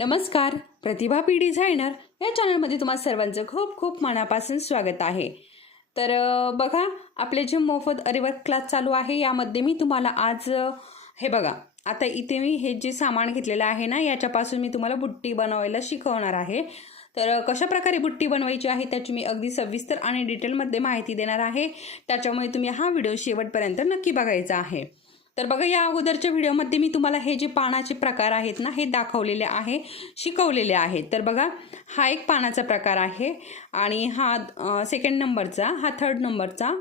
नमस्कार प्रतिभा P designer या चॅनलमध्ये तुम्हाला सर्वांचं खूप खूप मनापासून स्वागत आहे. तर बघा आपले जे मोफत अरिवर्क क्लास चालू आहे यामध्ये मी तुम्हाला आज हे बघा आता इथे मी हे जे सामान घेतलेलं आहे ना याच्यापासून मी तुम्हाला बुट्टी बनवायला शिकवणार आहे. तर कशा प्रकारे बुट्टी बनवायची आहे त्याची मी अगदी सविस्तर आणि डिटेलमध्ये माहिती देणार आहे. त्याच्यामुळे तुम्ही हा व्हिडिओ शेवटपर्यंत नक्की बघायचा आहे. तर बघा या अगोदरच्या व्हिडिओमध्ये मी तुम्हाला हे जे पानाचे प्रकार आहेत ना हे दाखवलेले आहे शिकवलेले आहेत. तर बघा हा एक पानाचा प्रकार आहे आणि हा सेकंड नंबरचा हा थर्ड नंबरचा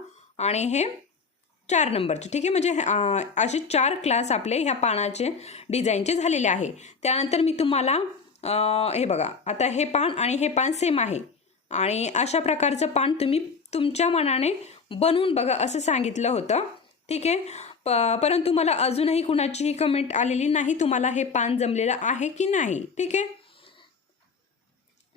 आणि हे चार नंबरचे ठीक आहे म्हणजे असे चार क्लास आपले ह्या पानाचे डिझाईनचे झालेले आहे. त्यानंतर मी तुम्हाला हे बघा आता हे पान आणि हे पान सेम आहे. आणि अशा प्रकारचं पान तुम्ही तुमच्या मनाने बनवून बघा असं सांगितलं होतं. ठीक आहे? प परंतु मला अजूनही कुणाचीही कमेंट आलेली नाही. तुम्हाला हे पान जमलेलं आहे की नाही? ठीक आहे?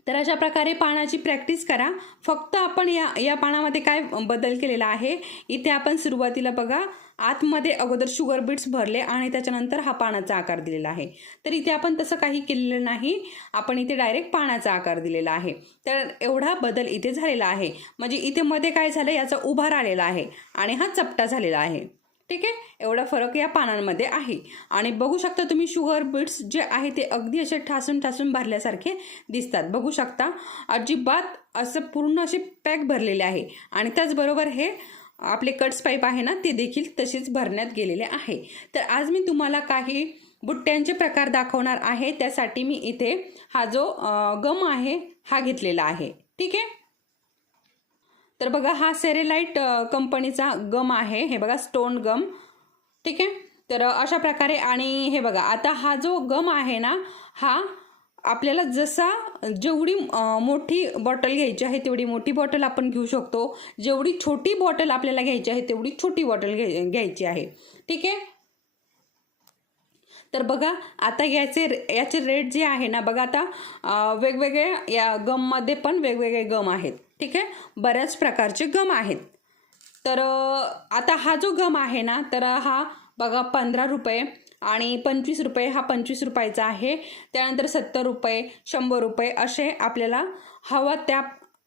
तर अशा प्रकारे पानाची प्रॅक्टिस करा. फक्त आपण या या पानामध्ये काय बदल केलेला आहे? इथे आपण सुरुवातीला बघा. आतमध्ये अगोदर शुगर बीट्स भरले आणि त्याच्यानंतर हा पानाचा आकार दिलेला आहे. तर इथे आपण तसं काही केलेलं नाही. आपण इथे डायरेक्ट पानाचा आकार दिलेला आहे. तर एवढा बदल इथे झालेला आहे. म्हणजे इथे मध्ये काय झालं? याचा उभार आलेला आहे आणि हा चपटा झालेला आहे. ठीक आहे? एवढा फरक या पानांमध्ये आहे. आणि बघू शकता तुम्ही शुगर बीट्स जे आहे ते अगदी असे ठासून ठासून भरल्यासारखे दिसतात. बघू शकता. अजिबात असं पूर्ण असे पॅक भरलेले आहे. आणि त्याचबरोबर हे आपले कट्स पाईप आहे ना ते देखील तसेच भरण्यात गेलेले आहे. तर आज मी तुम्हाला काही बुट्ट्यांचे प्रकार दाखवणार आहे. त्यासाठी मी इथे हा जो गम आहे हा घेतलेला आहे. ठीक आहे? तर बघा हा सेरेलाइट कंपनीचा गम आहे. हे बघा स्टोन गम. ठीक आहे? तर अशा प्रकारे आणि हे बघा आता हा जो गम आहे ना हा आपल्याला जसा जेवढी मोठी बॉटल घ्यायची आहे तेवढी मोठी बॉटल आपण घेऊ शकतो. जेवढी छोटी बॉटल आपल्याला घ्यायची आहे तेवढी छोटी बॉटल घे घ्यायची आहे. ठीक आहे? तर बघा आता याचे याचे रेट जे आहे ना बघा आता वेगवेगळे या गममध्ये पण वेगवेगळे गम आहेत. ठीक आहे? बऱ्याच प्रकारचे गम आहेत. तर आता हा जो गम आहे ना तर हा बघा पंधरा रुपये आणि पंचवीस रुपये हा पंचवीस रुपयाचा आहे. त्यानंतर सत्तर रुपये शंभर रुपये असे आपल्याला हवा त्या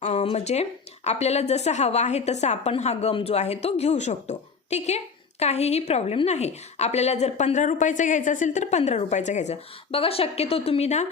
म्हणजे आपल्याला जसं हवा आहे तसा आपण हा गम जो आहे तो घेऊ शकतो. ठीक आहे? काहीही प्रॉब्लेम नाही. आपल्याला जर पंधरा रुपयाचा घ्यायचा असेल तर पंधरा रुपयाचा घ्यायचा. बघा शक्यतो तुम्ही ना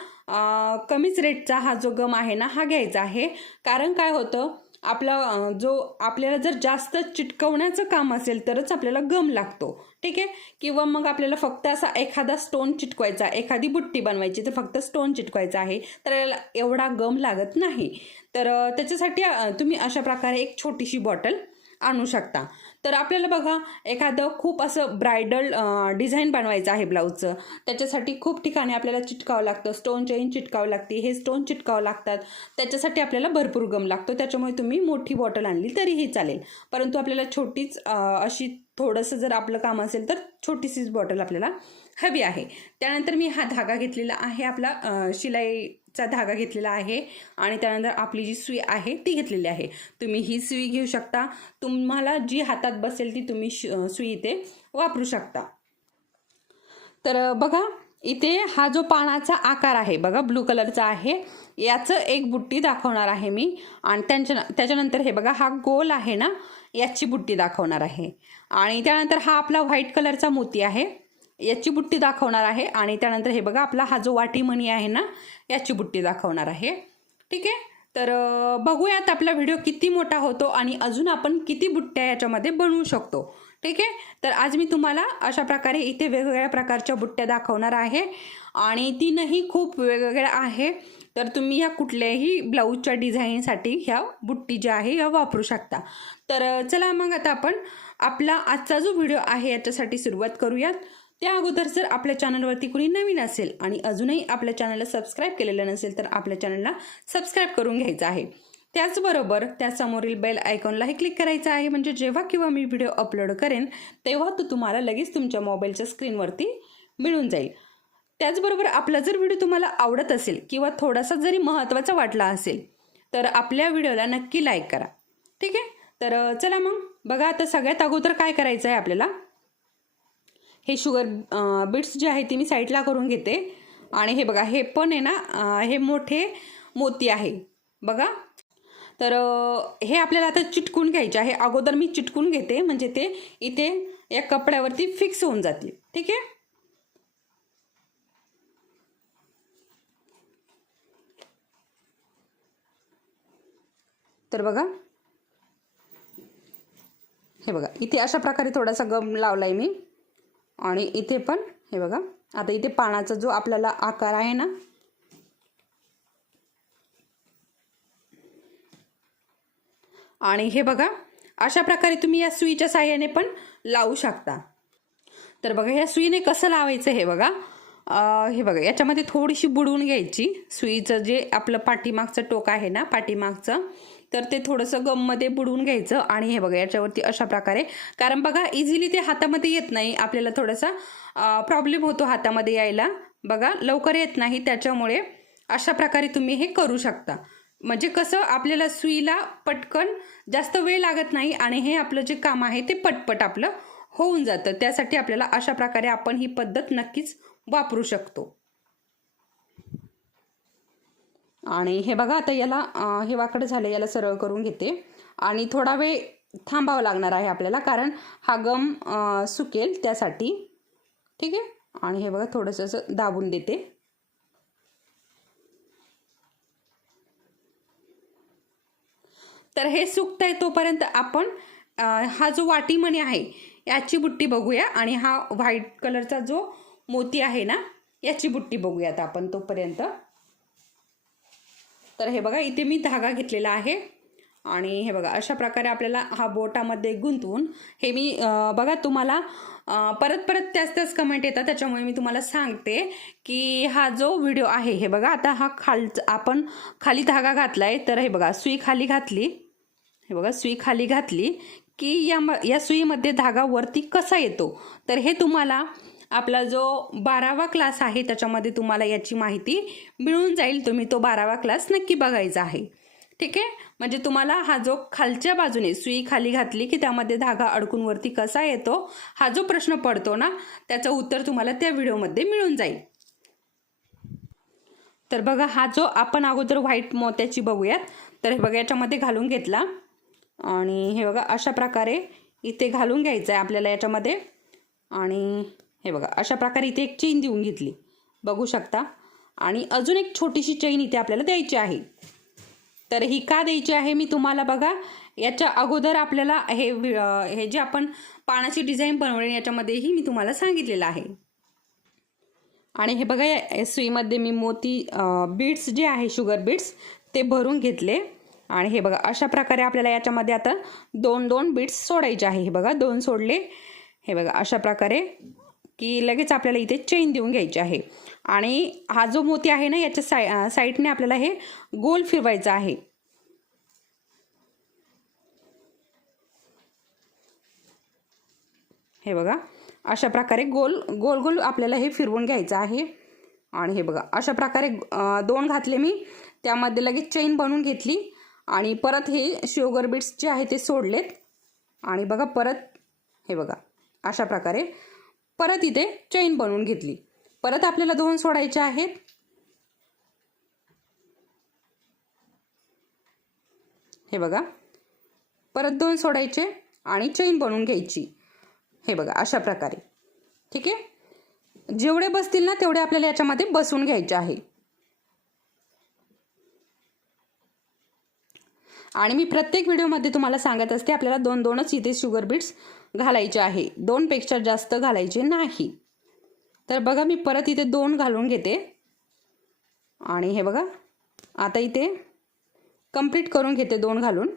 कमीच रेटचा हा जो गम आहे ना हा घ्यायचा आहे. कारण काय होतं आपला जो आपल्याला जर जास्त चिटकवण्याचं काम असेल तरच आपल्याला गम लागतो. ठीक आहे? किंवा मग आपल्याला फक्त असा एखादा स्टोन चिटकवायचा एखादी बुट्टी बनवायची तर फक्त स्टोन चिटकवायचा आहे. तर याला एवढा गम लागत नाही. तर त्याच्यासाठी तुम्ही अशा प्रकारे एक छोटीशी बॉटल आणू शकता. तर आपल्याला बघा एखादं खूप असं ब्रायडल डिझाईन बनवायचं आहे ब्लाऊजचं. त्याच्यासाठी खूप ठिकाणी आपल्याला चिटकावं लागतं. स्टोन चेन चिटकावं लागते. हे स्टोन चिटकावं लागतात. त्याच्यासाठी आपल्याला भरपूर गम लागतो. त्याच्यामुळे तुम्ही मोठी बॉटल आणली तरीही चालेल. परंतु आपल्याला छोटीच अशी थोडंसं जर आपलं काम असेल तर छोटीशीच बॉटल आपल्याला हवी आहे. त्यानंतर मी हा धागा घेतलेला आहे आपला शिलाई चा धागा घेतलेला आहे आणि त्यानंतर आपली जी सुई आहे ती घेतलेली आहे. तुम्ही ही सुई घेऊ शकता. तुम्हाला जी हातात बसेल ती तुम्ही श- सुई इथे वापरू शकता. तर बघा इथे हा जो पानाचा आकार आहे बघा ब्लू कलरचा आहे. याचं एक बुट्टी दाखवणार आहे मी. आणि त्यांच्या त्याच्यानंतर हे बघा हा गोल आहे ना याची बुट्टी दाखवणार आहे. आणि त्यानंतर हा आपला व्हाईट कलरचा मोती आहे. याची बुट्टी दाखवणार आहे आणि त्यानंतर हे बघा आपला हा जो वाटीमणी आहे ना याची बुट्टी दाखवणार आहे. ठीक आहे? तर बघूयात आपला व्हिडिओ किती मोठा होतो आणि अजून आपण किती बुट्ट्या याच्यामध्ये बनवू शकतो. ठीक आहे? तर आज मी तुम्हाला अशा प्रकारे इथे वेगवेगळ्या प्रकारच्या बुट्ट्या दाखवणार आहे आणि तीनही खूप वेगवेगळ्या आहे. तर तुम्ही ह्या कुठल्याही ब्लाऊजच्या डिझाईनसाठी ह्या बुट्टी ज्या आहे ह्या वापरू शकता. तर चला मग आता आपण आपला आजचा जो व्हिडिओ आहे याच्यासाठी सुरुवात करूयात. त्या अगोदर जर आपल्या चॅनलवरती कुणी नवीन असेल आणि अजूनही आपल्या चॅनलला सबस्क्राईब केलेलं नसेल तर आपल्या चॅनलला सबस्क्राईब करून घ्यायचं आहे. त्याचबरोबर त्यासमोरील बेल आयकॉनलाही क्लिक करायचं आहे. म्हणजे जेव्हा किंवा मी व्हिडिओ अपलोड करेन तेव्हा तो तुम्हाला लगेच तुमच्या मोबाईलच्या स्क्रीनवरती मिळून जाईल. त्याचबरोबर आपला जर व्हिडिओ तुम्हाला आवडत असेल किंवा थोडासा जरी महत्त्वाचा वाटला असेल तर आपल्या व्हिडिओला नक्की लाईक करा. ठीक आहे? तर चला मग. बघा आता सगळ्यात अगोदर काय करायचं आहे आपल्याला? हे शुगर बिट्स जे आहे ती मी साईडला करून घेते. आणि हे बघा हे पण आहे ना हे मोठे मोती आहे. बघा. तर हे आपल्याला आता चिटकून घ्यायचे आहे. अगोदर मी चिटकून घेते म्हणजे ते इथे या कपड्यावरती फिक्स होऊन जातील. ठीक आहे? तर बघा. हे बघा इथे अशा प्रकारे थोडासा गम लावला आहे मी. आणि इथे पण हे बघा आता इथे पानाचा जो आपल्याला आकार आहे ना आणि हे बघा अशा प्रकारे तुम्ही या सुईच्या साह्याने पण लावू शकता. तर बघा ह्या सुईने कसं लावायचं हे बघा. हे बघा याच्यामध्ये थोडीशी बुडवून घ्यायची. सुईचं जे आपलं पाठीमागचं टोक आहे ना पाठीमागचं तर ते थोडंसं गममध्ये बुडवून घ्यायचं आणि हे बघा याच्यावरती अशा प्रकारे. कारण बघा इझिली ते हातामध्ये येत नाही. आपल्याला थोडासा प्रॉब्लेम होतो हातामध्ये यायला. बघा लवकर येत नाही. त्याच्यामुळे अशा प्रकारे तुम्ही हे करू शकता. म्हणजे कसं आपल्याला सुईला पटकन जास्त वेळ लागत नाही आणि हे आपलं जे काम आहे ते पटपट आपलं होऊन जातं. त्यासाठी आपल्याला अशा प्रकारे आपण ही पद्धत नक्कीच वापरू शकतो. आणि हे बघा आता याला हे वाकडं झालं याला सरळ करून घेते. आणि थोडा वेळ थांबावं लागणार आहे आपल्याला कारण हा गम सुकेल त्यासाठी. ठीक आहे? आणि हे बघा थोडंसं असं दाबून देते. तर हे सुकतंय तोपर्यंत आपण हा जो वाटीमणी आहे याची बुट्टी बघूया. आणि हा व्हाईट कलरचा जो मोती आहे ना याची बुट्टी बघूयात आपण तोपर्यंत. तर हे बघा इथे मी धागा घेतलेला आहे. आणि हे बघा अशा प्रकारे आपल्याला हा बोटामध्ये गुंतवून हे मी बघा तुम्हाला परत परत त्याच त्याच कमेंट येतात. त्याच्यामुळे मी तुम्हाला सांगते की हा जो व्हिडिओ आहे हे बघा आता हा खाल आपण खाली धागा घातलाय. तर हे बघा सुई खाली घातली. हे बघा सुई खाली घातली की या म या सुईमध्ये धागा वरती कसा येतो? तर हे तुम्हाला आपला जो बारावा क्लास आहे त्याच्यामध्ये तुम्हाला याची माहिती मिळून जाईल. तुम्ही तो बारावा क्लास नक्की बघायचा आहे. ठीक आहे? म्हणजे तुम्हाला हा जो खालच्या बाजूने सुई खाली घातली की त्यामध्ये धागा अडकून वरती कसा येतो हा जो प्रश्न पडतो ना त्याचं उत्तर तुम्हाला त्या व्हिडिओमध्ये मिळून जाईल. तर बघा हा जो आपण अगोदर व्हाईट मोत्याची बघूयात. तर हे बघा याच्यामध्ये घालून घेतला. आणि हे बघा अशा प्रकारे इथे घालून घ्यायचं आहे आपल्याला याच्यामध्ये. आणि हे बघा अशा प्रकारे इथे एक चेन देऊन घेतली. बघू शकता. आणि अजून एक छोटीशी चेन इथे आपल्याला द्यायची आहे. तर ही का द्यायची आहे मी तुम्हाला बघा. याच्या अगोदर आपल्याला हे वि- हे जे आपण पानाची डिझाईन बनवणे याच्यामध्येही मी तुम्हाला सांगितलेलं आहे. आणि हे बघा या सुईमध्ये मी मोती बीट्स जे आहे शुगर बीट्स ते भरून घेतले. आणि हे बघा अशा प्रकारे आपल्याला याच्यामध्ये आता दोन दोन बीट्स सोडायचे आहे. हे बघा दोन सोडले. हे बघा अशा प्रकारे की लगेच आपल्याला इथे चेन देऊन घ्यायची आहे. आणि हा जो मोती आहे ना याच्या साय साईडने आपल्याला हे गोल फिरवायचं आहे. हे बघा अशा प्रकारे गोल गोल गोल आपल्याला हे फिरवून घ्यायचं आहे. आणि हे बघा अशा प्रकारे दोन घातले मी. त्यामध्ये लगेच चेन बनवून घेतली. आणि परत हे शुगर बीट्स जे आहे ते सोडलेत. आणि बघा परत हे बघा अशा प्रकारे परत इथे चेन बनवून घेतली. परत आपल्याला दोन सोडायचे आहेत. हे बघा. परत दोन सोडायचे आणि चेन बनवून घ्यायची. हे बघा अशा प्रकारे. ठीक आहे? जेवढे बसतील ना तेवढे आपल्याला याच्यामध्ये बसवून घ्यायचे आहे. आणि मी प्रत्येक व्हिडिओमध्ये तुम्हाला सांगत असते आपल्याला दोन दोनच इथे शुगर बीट्स घालायचे आहे. दोनपेक्षा जास्त घालायचे नाही. तर बघा मी परत इथे दोन घालून घेते. आणि हे बघा आता इथे कंप्लीट करून घेते दोन घालून.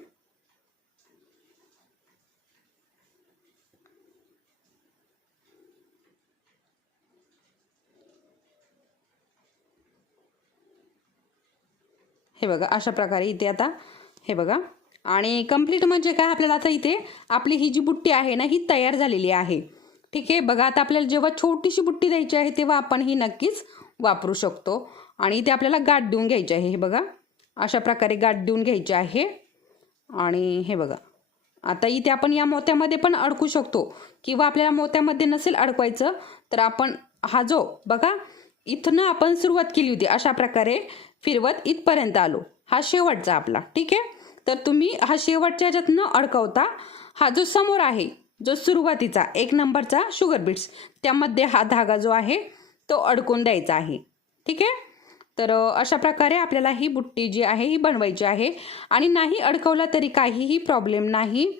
हे बघा अशा प्रकारे इथे आता हे बघा आणि कंप्लीट म्हणजे काय आपल्याला आता इथे आपली ही जी बुट्टी आहे ना ही तयार झालेली आहे. ठीक आहे बघा आता आपल्याला जेव्हा छोटीशी बुट्टी द्यायची आहे तेव्हा आपण ही नक्कीच वापरू शकतो. आणि इथे आपल्याला गाठ देऊन घ्यायची आहे हे बघा. अशा प्रकारे गाठ देऊन घ्यायची आहे. आणि हे बघा. आता इथे आपण या मोत्यामध्ये पण अडकू शकतो. किंवा आपल्याला मोत्यामध्ये नसेल अडकवायचं तर आपण हा जो बघा इथनं आपण सुरुवात केली होती अशा प्रकारे फिरवत इथपर्यंत आलो. हा शेवटचा आपला. ठीक आहे? तर तुम्ही हा शेवटच्या ह्याच्यात न अडकवता. हा जो समोर आहे जो सुरुवातीचा एक नंबरचा शुगर बीट्स त्यामध्ये हा धागा जो आहे तो अडकून द्यायचा आहे. ठीक आहे? तर अशा प्रकारे आपल्याला ही बुट्टी जी आहे ही बनवायची आहे. आणि नाही अडकवला तरी काहीही प्रॉब्लेम नाही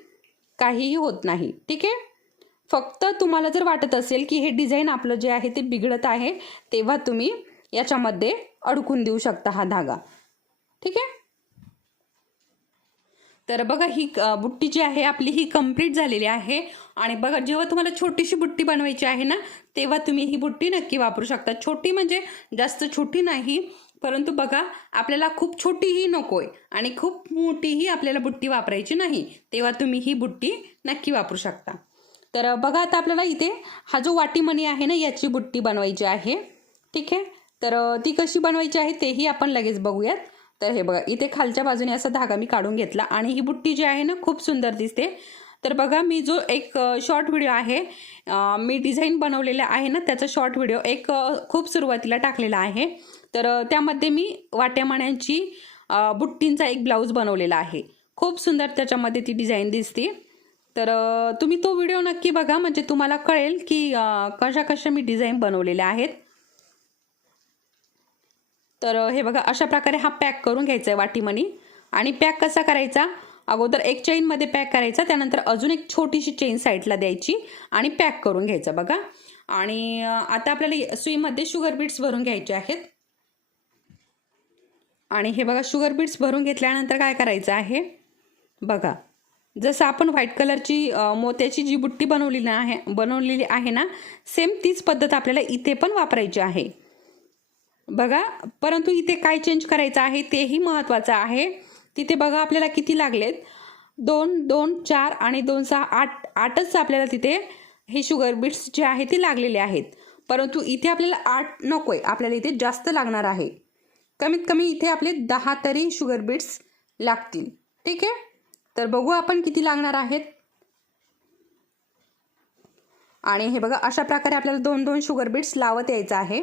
काहीही होत नाही. ठीक आहे? फक्त तुम्हाला जर वाटत असेल की हे डिझाईन आपलं जे आहे ते बिघडत आहे तेव्हा तुम्ही याच्यामध्ये अडकून देऊ शकता हा धागा. ठीक आहे? तर बघा ही बुट्टी जी आहे आपली ही कंप्लीट झालेली आहे. आणि बघा जेव्हा तुम्हाला छोटीशी बुट्टी बनवायची आहे ना तेव्हा तुम्ही ही बुट्टी नक्की वापरू शकता. छोटी म्हणजे जास्त छोटी नाही परंतु बघा आपल्याला खूप छोटीही नको आहे आणि खूप मोठीही आपल्याला बुट्टी वापरायची नाही तेव्हा तुम्ही ही बुट्टी नक्की वापरू शकता. तर बघा आता आपल्याला इथे हा जो वाटीमणी आहे ना याची बुट्टी बनवायची आहे. ठीक आहे? तर ती कशी बनवायची आहे तेही आपण लगेच बघूयात. तर हे बघा इथे खालच्या बाजूने असा धागा मी काढून घेतला आणि ही बुट्टी जी आहे ना खूप सुंदर दिसते. तर बघा मी जो एक शॉर्ट व्हिडिओ आहे मी डिझाईन बनवलेला आहे ना त्याचा शॉर्ट व्हिडिओ एक खूप सुरुवातीला टाकलेला आहे. तर त्यामध्ये मी वाट्यामाण्यांची बुट्टींचा एक ब्लाऊज बनवलेला आहे. खूप सुंदर त्याच्यामध्ये ती डिझाईन दिसते. तर तुम्ही तो व्हिडिओ नक्की बघा म्हणजे तुम्हाला कळेल की कशा कशा मी डिझाईन बनवलेल्या आहेत. तर हे बघा अशा प्रकारे हा पॅक करून घ्यायचा आहे वाटीमणी आणि पॅक कसा करायचा? अगोदर एक चेनमध्ये पॅक करायचा त्यानंतर अजून एक छोटीशी चेन साईडला द्यायची आणि पॅक करून घ्यायचा बघा. आणि आता आपल्याला सुईमध्ये शुगर बीट्स भरून घ्यायचे आहेत. आणि हे बघा शुगर बीट्स भरून घेतल्यानंतर काय करायचं आहे? बघा जसं आपण व्हाईट कलरची मोत्याची जी बुट्टी बनवलेली आहे बनवलेली आहे ना सेम तीच पद्धत आपल्याला इथे पण वापरायची आहे. बघा परंतु इथे काय चेंज करायचं आहे तेही महत्त्वाचं आहे. तिथे बघा आपल्याला किती लागलेत? दोन दोन चार आणि दोन सहा आठ आठच आपल्याला तिथे हे शुगर बीट्स जे आहे ते लागलेले आहेत. परंतु इथे आपल्याला आठ नको आहे आपल्याला इथे जास्त लागणार आहे. कमीत कमी इथे आपले दहा तरी शुगर बीट्स लागतील. ठीक आहे? तर बघू आपण किती लागणार आहेत. आणि हे बघा अशा प्रकारे आपल्याला दोन दोन शुगर बीट्स लावत यायचं आहे.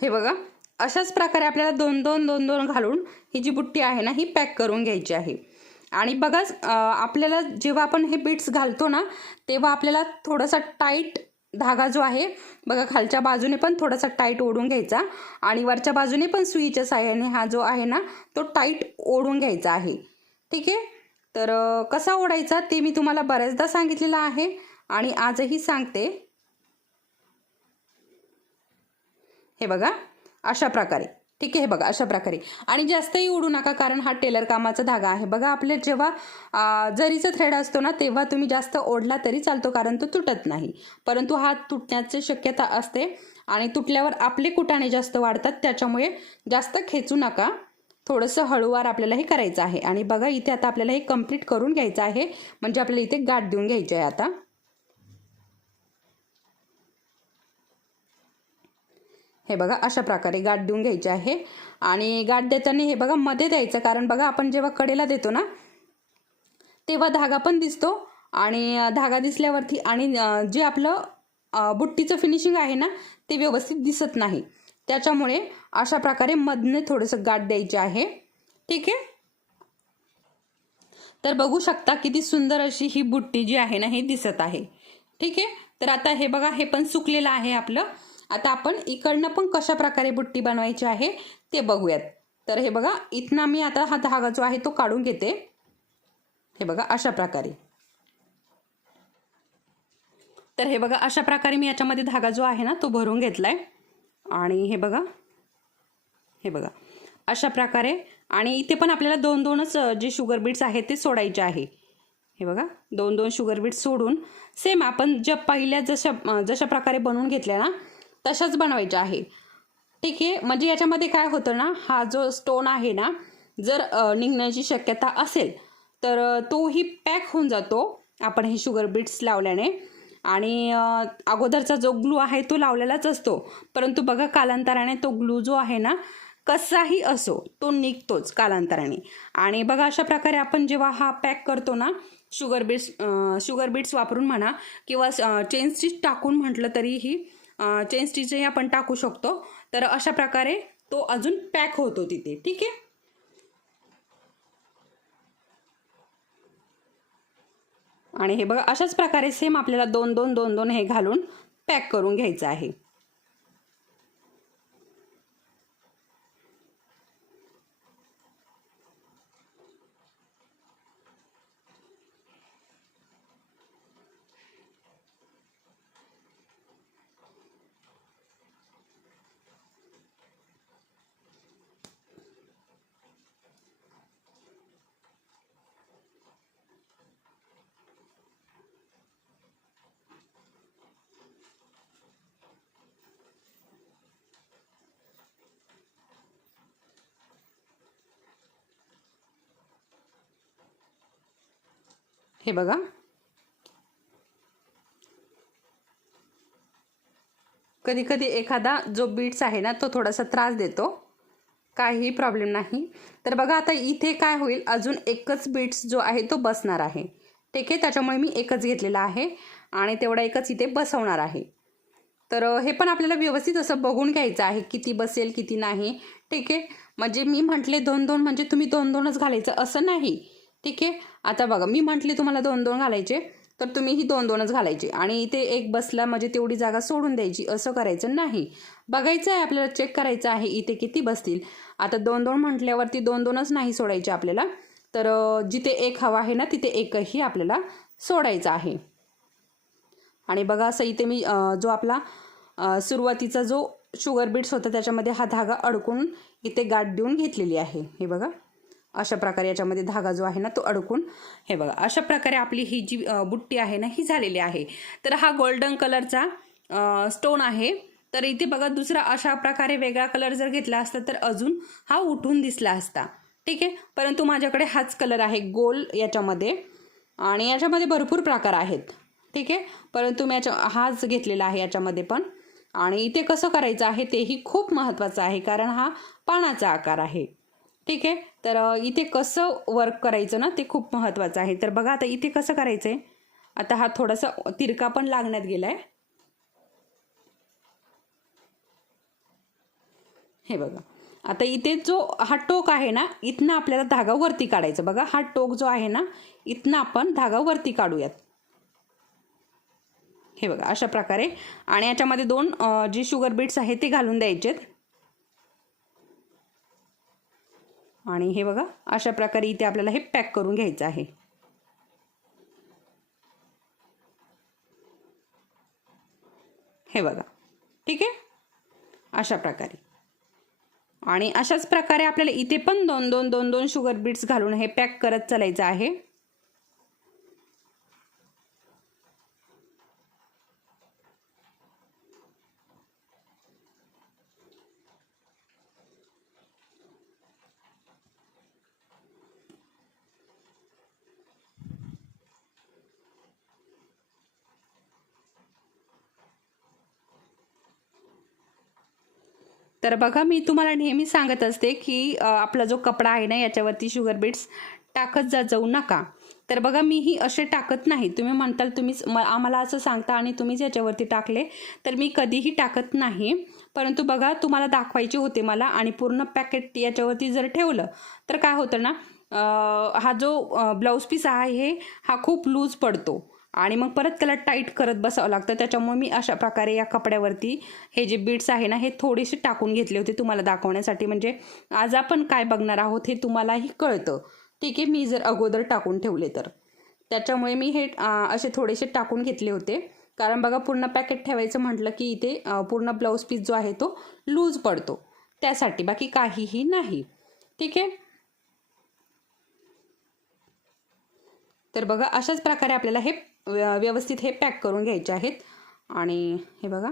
हे बघा अशाच प्रकारे आपल्याला दोन दोन दोन दोन घालून ही जी बुट्टी आहे ना ही पॅक करून घ्यायची आहे. आणि बघा आपल्याला जेव्हा आपण हे बीट्स घालतो ना तेव्हा आपल्याला थोडासा टाईट धागा जो आहे बघा खालच्या बाजूने पण थोडासा टाईट ओढून घ्यायचा आणि वरच्या बाजूने पण सुईच्या साह्याने हा जो आहे ना तो टाईट ओढून घ्यायचा आहे. ठीक आहे? तर कसा ओढायचा ते मी तुम्हाला बऱ्याचदा सांगितलेलं आहे आणि आजही सांगते. हे बघा अशा प्रकारे. ठीक आहे हे बघा अशा प्रकारे. आणि जास्तही उडू नका कारण हा टेलर कामाचा धागा आहे. बघा आपले जेव्हा जरीचा थ्रेड असतो ना तेव्हा तुम्ही जास्त ओढला तरी चालतो कारण तो तुटत नाही. परंतु हा तुटण्याची शक्यता असते आणि तुटल्यावर आपले कुटाणे जास्त वाढतात त्याच्यामुळे जास्त खेचू नका. थोडंसं हळूवार आपल्याला हे करायचं आहे. आणि बघा इथे आता आपल्याला हे कंप्लीट करून घ्यायचं आहे. म्हणजे आपल्याला इथे गाठ देऊन घ्यायची आहे आता. हे बघा अशा प्रकारे गाठ देऊन घ्यायची आहे. आणि गाठ देताना हे बघा मध्ये द्यायचं. कारण बघा आपण जेव्हा कडेला देतो ना तेव्हा धागा पण दिसतो. आणि धागा दिसल्यावरती आणि जे आपलं बुट्टीचं फिनिशिंग आहे ना ते व्यवस्थित दिसत नाही. त्याच्यामुळे अशा प्रकारे मधने थोडंसं गाठ द्यायची आहे. ठीक आहे? तर बघू शकता किती सुंदर अशी ही बुट्टी जी आहे ना हे दिसत आहे. ठीक आहे? तर आता हे बघा हे पण सुकलेलं आहे आपलं. आता आपण इकडनं पण कशा प्रकारे बुट्टी बनवायची आहे ते बघूयात. तर हे बघा इथनं मी आता हा धागा जो आहे तो काढून घेते. हे बघा अशा प्रकारे तर हे बघा अशा प्रकारे मी याच्यामध्ये धागा जो आहे ना तो भरून घेतलाय. आणि हे बघा हे बघा अशा प्रकारे आणि इथे पण आपल्याला दोन दोनच जे शुगर बीट्स आहेत ते सोडायचे आहे. हे बघा दोन दोन शुगर बीट्स सोडून. सेम आपण ज्या पहिल्या जशा जशा प्रकारे बनवून घेतल्या ना तशाच बनवायच्या आहे. ठीक आहे म्हणजे याच्यामध्ये काय होतं ना हा जो स्टोन आहे ना जर निघण्याची शक्यता असेल तर तोही पॅक होऊन जातो आपण हे शुगर बीट्स लावल्याने. आणि अगोदरचा जो ग्लू आहे तो लावलेलाच असतो. परंतु बघा कालांतराने तो ग्लू जो आहे ना कसाही असो तो निघतोच कालांतराने. आणि बघा अशा प्रकारे आपण जेव्हा हा पॅक करतो ना शुगर बीट्स शुगर बीट्स वापरून म्हणा किंवा चेन स्टिच टाकून म्हटलं तरीही चेन स्टिचही आपण टाकू शकतो. तर अशा प्रकारे तो अजून पॅक होतो तिथे. ठीक आहे? आणि हे बघा अशाच प्रकारे सेम आपल्याला दोन दोन दोन दोन हे घालून पॅक करून घ्यायचं आहे. हे बघा. कधी कधी एखादा जो बीट्स आहे ना तो थोडासा त्रास देतो. काहीही प्रॉब्लेम नाही. तर बघा आता इथे काय होईल? अजून एकच बीट्स जो आहे तो बसणार आहे. ठीक आहे? त्याच्यामुळे मी एकच घेतलेला आहे आणि तेवढा एकच इथे बसवणार आहे. तर हे पण आपल्याला व्यवस्थित असं बघून घ्यायचं आहे किती बसेल किती नाही. ठीक आहे? म्हणजे मी म्हटले दोन दोन म्हणजे तुम्ही दोन दोनच घालायचं. असं नाही. ठीक आहे? आता बघा मी म्हटले तुम्हाला दोन दोन घालायचे तर तुम्हीही दोन दोनच घालायचे. आणि इथे एक बसला म्हणजे तेवढी जागा सोडून द्यायची असं करायचं नाही. बघायचं आहे आपल्याला चेक करायचं आहे इथे किती बसतील. आता दोन दोन म्हटल्यावरती दोन दोनच नाही सोडायचे आपल्याला. तर जिथे एक हवा आहे ना तिथे एकही आपल्याला सोडायचं आहे. आणि बघा असं इथे मी जो आपला सुरुवातीचा जो शुगर बीट्स होता त्याच्यामध्ये हा धागा अडकून इथे गाठ देऊन घेतलेली आहे. हे बघा. अशा प्रकारे याच्यामध्ये धागा जो आहे ना तो अडकून हे बघा अशा प्रकारे आपली ही जी बुट्टी आहे ना ही झालेली आहे. तर हा गोल्डन कलरचा स्टोन आहे. तर इथे बघा दुसरा अशा प्रकारे वेगळा कलर जर घेतला असता तर अजून हा उठून दिसला असता. ठीक आहे? परंतु माझ्याकडे हाच कलर आहे गोल याच्यामध्ये. आणि याच्यामध्ये भरपूर प्रकार आहेत. ठीक आहे? परंतु मी याच्या हाच घेतलेला आहे याच्यामध्ये पण. आणि इथे कसं करायचं आहे तेही खूप महत्त्वाचं आहे कारण हा पानाचा आकार आहे. ठीक आहे? तर इथे कसं वर्क करायचं ना ते खूप महत्त्वाचं आहे. तर बघा आता इथे कसं करायचं आहे आता हा थोडासा तिरका पण लागण्यात गेला आहे हे बघा. आता इथे जो हा टोक आहे ना इथनं आपल्याला धागा वरती काढायचा. बघा हा टोक जो आहे ना इथनं आपण धागा वरती काढूयात. हे बघा अशा प्रकारे. आणि याच्यामध्ये दोन जी शुगर बीट्स आहेत ते घालून द्यायचेत. आणि हे बघा अशा प्रकारे इथे आपल्याला हे पॅक करून घ्यायचं आहे. हे बघा ठीक आहे? अशा प्रकारे. आणि अशाच प्रकारे आपल्याला इथे पण दोन दोन दोन दोन शुगर बीट्स घालून हे पॅक करत चालायचं आहे. तर बघा मी तुम्हाला नेहमी सांगत असते की आपला जो कपडा आहे ना याच्यावरती शुगर बीट्स टाकत जा जाऊ नका. तर बघा मी ही असे टाकत नाही. तुम्ही म्हणताल तुम्हीच म आम्हाला असं सांगता आणि तुम्हीच याच्यावरती टाकले तर मी कधीही टाकत नाही. परंतु बघा तुम्हाला दाखवायचे होते मला आणि पूर्ण पॅकेट याच्यावरती जर ठेवलं तर काय होतं ना आ, हा जो ब्लाऊज पीस आहे हा खूप लूज पडतो. आणि मग परत त्याला टाईट करत बसावं लागतं. त्याच्यामुळे मी अशा प्रकारे या कपड्यावरती हे जे बीड्स आहे ना हे थोडेसे टाकून घेतले होते तुम्हाला दाखवण्यासाठी. म्हणजे आज आपण काय बघणार आहोत हे तुम्हालाही कळतं. ठीक आहे मी जर अगोदर टाकून ठेवले तर. त्याच्यामुळे मी हे असे थोडेसे टाकून घेतले होते. कारण बघा पूर्ण पॅकेट ठेवायचं म्हटलं की इथे पूर्ण ब्लाऊज पीस जो आहे तो लूज पडतो. त्यासाठी बाकी काहीही नाही. ठीक आहे? तर बघा अशाच प्रकारे आपल्याला हे व्यवस्थित हे पॅक करून घ्यायचे आहेत. आणि हे बघा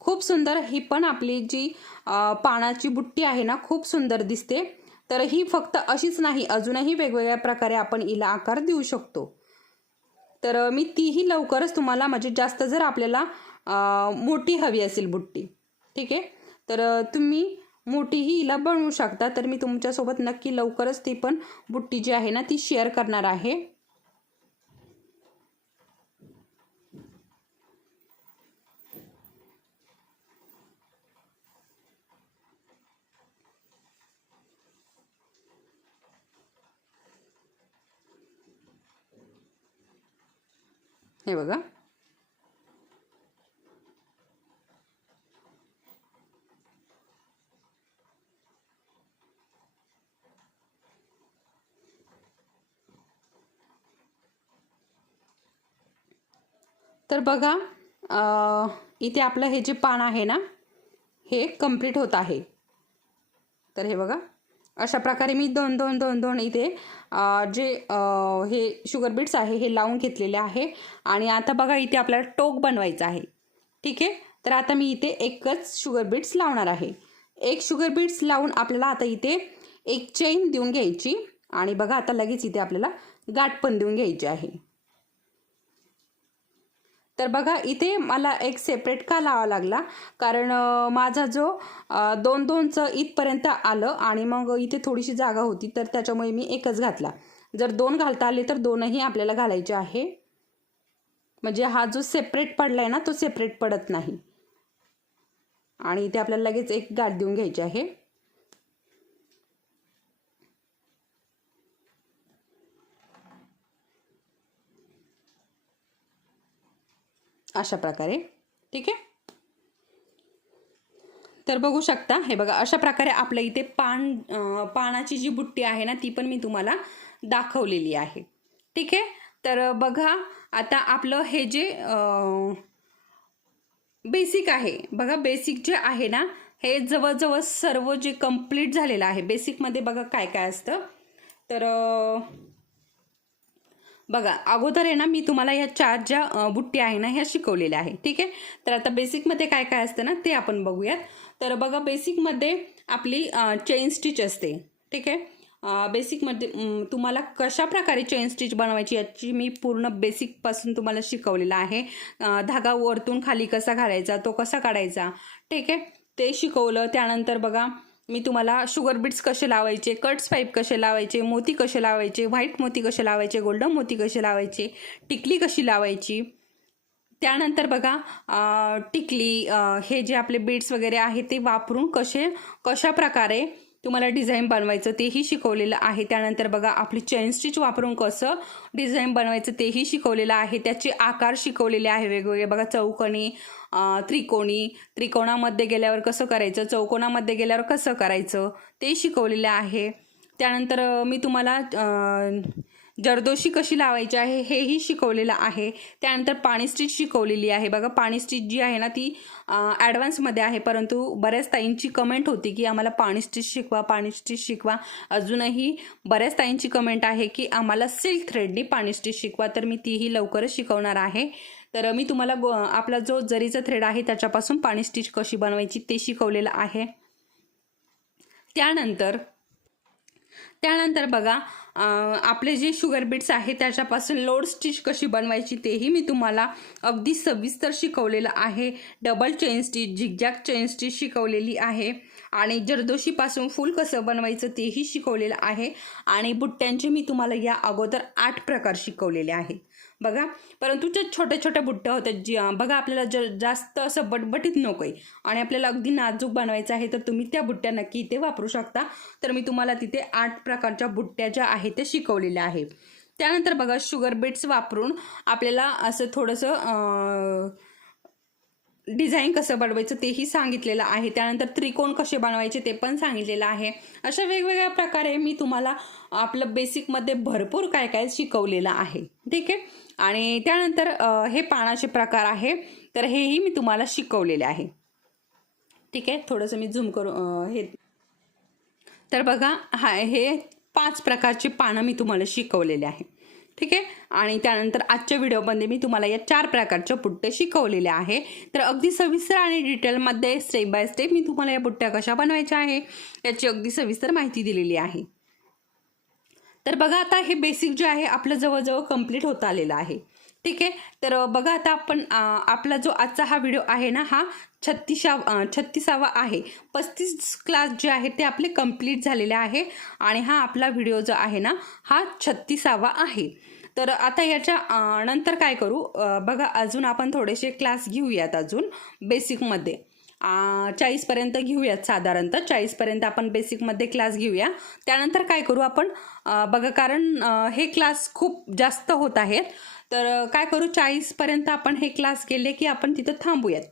खूप सुंदर ही पण आपली जी पानाची बुट्टी आहे ना खूप सुंदर दिसते. तर ही फक्त अशीच नाही अजूनही वेगवेगळ्या प्रकारे आपण हिला आकार देऊ शकतो. तर मी तीही लवकरच तुम्हाला म्हणजे जास्त जर आपल्याला मोठी हवी असेल बुट्टी ठीक आहे? तर तुम्ही मोठीही हिला बनवू शकता. तर मी तुमच्यासोबत नक्की लवकरच ती पण बुट्टी जी आहे ना ती शेअर करणार आहे. हे बघा. तर बघा इथे आपलं हे जे पान आहे ना हे कंप्लीट होत आहे. तर हे बघा. अशा प्रकारे मी दोन दोन दोन दोन इथे जे हे शुगर बीट्स आहे हे लावून घेतलेले आहे. आणि आता बघा इथे आपल्याला टोक बनवायचं आहे. ठीक आहे? तर आता मी इथे एकच शुगर बीट्स लावणार आहे. एक शुगर बीट्स लावून आपल्याला आता इथे एक चेन देऊन घ्यायची. आणि बघा आता लगेच इथे आपल्याला गाठ पण देऊन घ्यायची आहे. तर बघा इथे मला एक सेपरेट का लावा लागला? कारण माझा जो दोन दोनचं इथपर्यंत आलं आणि मग इथे थोडीशी जागा होती तर त्याच्यामुळे मी एकच घातला. जर दोन घालता आले तर दोनही आपल्याला घालायचे आहे. म्हणजे हा जो सेपरेट पडला आहे ना तो सेपरेट पडत नाही. आणि इथे आपल्याला लगेच एक गाठ देऊन घ्यायची आहे. अशा प्रकारे. ठीक आहे? तर बघू शकता हे बघा अशा प्रकारे आपल्या इथे पान पानाची जी बुट्टी आहे ना ती पण मी तुम्हाला दाखवलेली आहे. ठीक आहे? तर बघा आता आपलं हे जे बेसिक आहे बघा बेसिक जे आहे ना हे जवळजवळ सर्व जे कंप्लीट झालेलं आहे. बेसिकमध्ये बघा काय काय असतं. तर बघा अगोदर आहे ना मी तुम्हाला या चार ज्या बुट्ट्या बुट्टी आहे ना ह्या शिकवलेल्या आहे ठीक आहे? तर आता बेसिकमध्ये काय काय असतं ना ते आपण बघूयात. तर बघा बेसिकमध्ये आपली चेन स्टिच असते ठीक आहे? बेसिकमध्ये तुम्हाला कशा प्रकारे चेन स्टिच बनवायची याची मी पूर्ण बेसिकपासून तुम्हाला शिकवलेलं आहे. धागा वरतून खाली कसा घालायचा तो कसा काढायचा ठीक आहे? ते शिकवलं. त्यानंतर बघा मी तुम्हाला शुगर बीट्स कसे लावायचे कट्स पाईप कसे लावायचे मोती कसे लावायचे व्हाईट मोती कसे लावायचे गोल्डन मोती कसे लावायचे टिकली कशी लावायची? त्यानंतर बघा टिकली हे जे आपले बीट्स वगैरे आहेत ते वापरून कसे कशा प्रकारे तुम्हाला डिझाईन बनवायचं तेही शिकवलेलं आहे. त्यानंतर बघा आपली चैन स्टिच वापरून कसं डिझाईन बनवायचं तेही शिकवलेलं आहे. त्याचे आकार शिकवलेले आहे वेगवेगळे. बघा चौकोनी त्रिकोणी. त्रिकोणामध्ये गेल्यावर कसं करायचं? चौकोनामध्ये गेल्यावर कसं करायचं? ते शिकवलेलं आहे. त्यानंतर मी तुम्हाला जरदोशी कशी लावायची आहे हेही शिकवलेलं आहे. त्यानंतर पाणी स्टिच शिकवलेली आहे. बघा पाणी स्टिच जी आहे ना ती ॲडव्हान्समध्ये आहे. परंतु बऱ्याच ताईंची कमेंट होती की आम्हाला पाणी स्टिच शिकवा पाणी स्टिच शिकवा. अजूनही बऱ्याच ताईंची कमेंट आहे की आम्हाला सिल्क थ्रेडनी पाणी स्टिच शिकवा. तर मी तीही लवकरच शिकवणार आहे. तर मी तुम्हाला गो आपला जो जरीचा थ्रेड आहे त्याच्यापासून पाणी स्टिच कशी बनवायची ते शिकवलेलं आहे. त्यानंतर त्यानंतर बघा आपले जे शुगर बीट्स आहे त्याच्यापासून लोड स्टिच कशी बनवायची तेही मी तुम्हाला अगदी सविस्तर शिकवलेलं आहे. Double chain stitch zigzag chain stitch शिकवलेली आहे. आणि जरदोशीपासून फुल कसं बनवायचं तेही शिकवलेलं आहे. आणि बुट्ट्यांचे मी तुम्हाला या अगोदर आठ प्रकार शिकवलेले आहेत. बघा. परंतु ज्या छोट्या छोट्या बुट्ट्या होत्या जी बघा आपल्याला ज जास्त असं बटबटीत नको आहे. आणि आपल्याला अगदी नाजूक बनवायचं आहे तर तुम्ही त्या बुट्ट्या नक्की इथे वापरू शकता. तर मी तुम्हाला तिथे आठ प्रकारच्या बुट्ट्या ज्या आहेत त्या शिकवलेल्या आहे त्यानंतर बघा शुगर बीट्स वापरून आपल्याला असं थोडंसं डिझाईन कसं बनवायचं तेही सांगितलेलं आहे. त्यानंतर त्रिकोण कसे बनवायचे ते पण सांगितलेलं आहे. अशा वेगवेगळ्या प्रकारे मी तुम्हाला आपलं बेसिकमध्ये भरपूर काय काय शिकवलेलं आहे. ठीक आहे? आणि त्यानंतर हे पानाचे प्रकार आहे. तर हेही मी तुम्हाला शिकवलेले आहे. ठीक आहे? थोडंसं मी झूम करू हे. तर बघा हा हे पाच प्रकारची पानं मी तुम्हाला शिकवलेले आहे. ठीक आहे? आणि त्यानंतर आजच्या व्हिडिओमध्ये मी तुम्हाला या चार प्रकारच्या पुट्टे शिकवलेले आहे. तर अगदी सविस्तर आणि डिटेलमध्ये स्टेप बाय स्टेप मी तुम्हाला या बुट्ट्या कशा बनवायच्या आहे याची अगदी सविस्तर माहिती दिलेली आहे. तर बघा आता हे बेसिक जे आहे आपलं जवळजवळ कंप्लीट होत आलेलं आहे. ठीक आहे? तर बघा आता आपण आपला जो आजचा हा व्हिडिओ आहे ना हा छत्तीसावा छत्तीसावा आहे. पस्तीस क्लास जे आहे ते आपले कंप्लीट झालेले आहे आणि हा आपला व्हिडिओ जो आहे ना हा छत्तीसावा आहे. तर आता याच्या नंतर काय करू? बघा अजून आपण थोडेसे क्लास घेऊयात अजून बेसिकमध्ये. चाळीसपर्यंत घेऊयात साधारणतः. चाळीसपर्यंत आपण बेसिकमध्ये क्लास घेऊया. त्यानंतर काय करू आपण? बघा कारण हे क्लास खूप जास्त होत आहेत. तर काय करू? चाळीसपर्यंत आपण हे क्लास केले की आपण तिथं थांबूयात.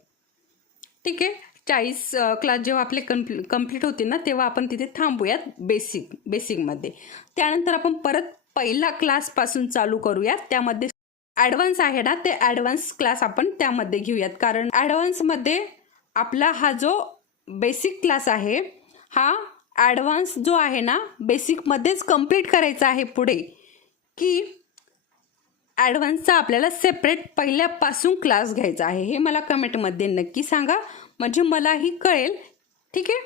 ठीक आहे? चाळीस क्लास जेव्हा आपले कम्प्ली कंप्लीट होतील ना तेव्हा आपण तिथे थांबूयात बेसिक बेसिकमध्ये. त्यानंतर आपण परत पहिला क्लासपासून चालू करूयात. त्यामध्ये ॲडव्हान्स आहे ना ते ॲडव्हान्स क्लास आपण त्यामध्ये घेऊयात. कारण ॲडव्हान्समध्ये आपला हा जो बेसिक क्लास आहे हा ॲडव्हान्स जो आहे ना बेसिकमध्येच कंप्लीट करायचा आहे पुढे की ॲडव्हान्सचा आपल्याला सेपरेट पहिल्यापासून क्लास घ्यायचा आहे. हे मला कमेंटमध्ये नक्की सांगा. म्हणजे मलाही कळेल. ठीक आहे?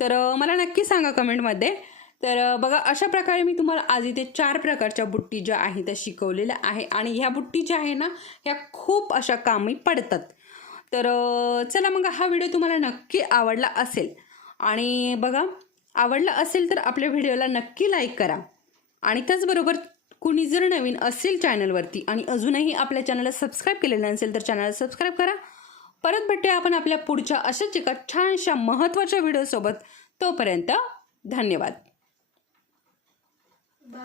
तर मला नक्की सांगा कमेंटमध्ये. तर बघा अशा प्रकारे मी तुम्हाला आज इथे चार प्रकारच्या बुट्टी ज्या आहेत त्या शिकवलेल्या आहे. आणि ह्या बुट्टी ज्या आहे ना ह्या खूप अशा कामी पडतात. तर चला मग हा व्हिडिओ तुम्हाला नक्की आवडला असेल. आणि बघा आवडला असेल तर आपल्या व्हिडिओला नक्की लाईक करा. आणि त्याचबरोबर कुणी जर नवीन असेल चॅनलवरती आणि अजूनही आपल्या चॅनलला सबस्क्राईब केलेलं नसेल तर चॅनलला सबस्क्राईब करा. परत भेटूया आपण आपल्या पुढच्या अशाच एका छानशा महत्त्वाच्या व्हिडिओसोबत. तोपर्यंत धन्यवाद.